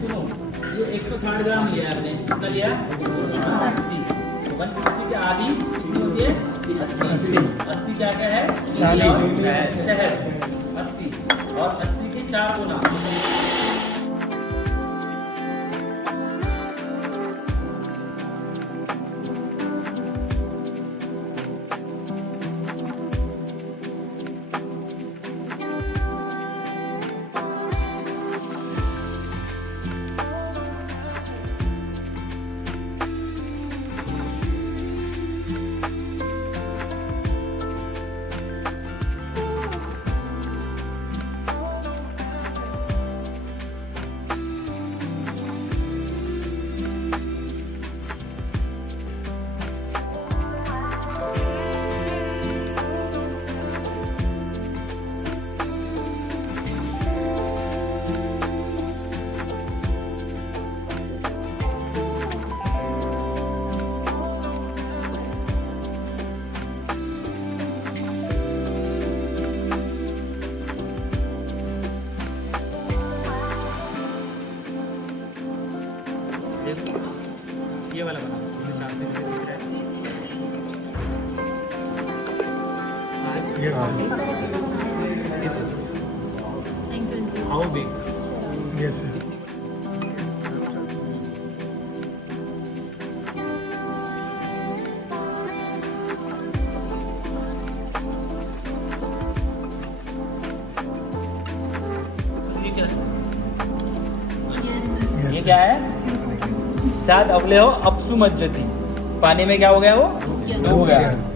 सुनो, ये 160 ग्राम लिया है आपने, कितना लिया? 160। 160 के आधी कितनी होती है? 80। 80 क्या क्या है? शहद 80, और 80 के 4 गुना। ये वाला बना हाउ बिग? यस ये क्या है? शायद अवले हो अपसु मज्जती, पानी में क्या हो गया वो? डूब गया।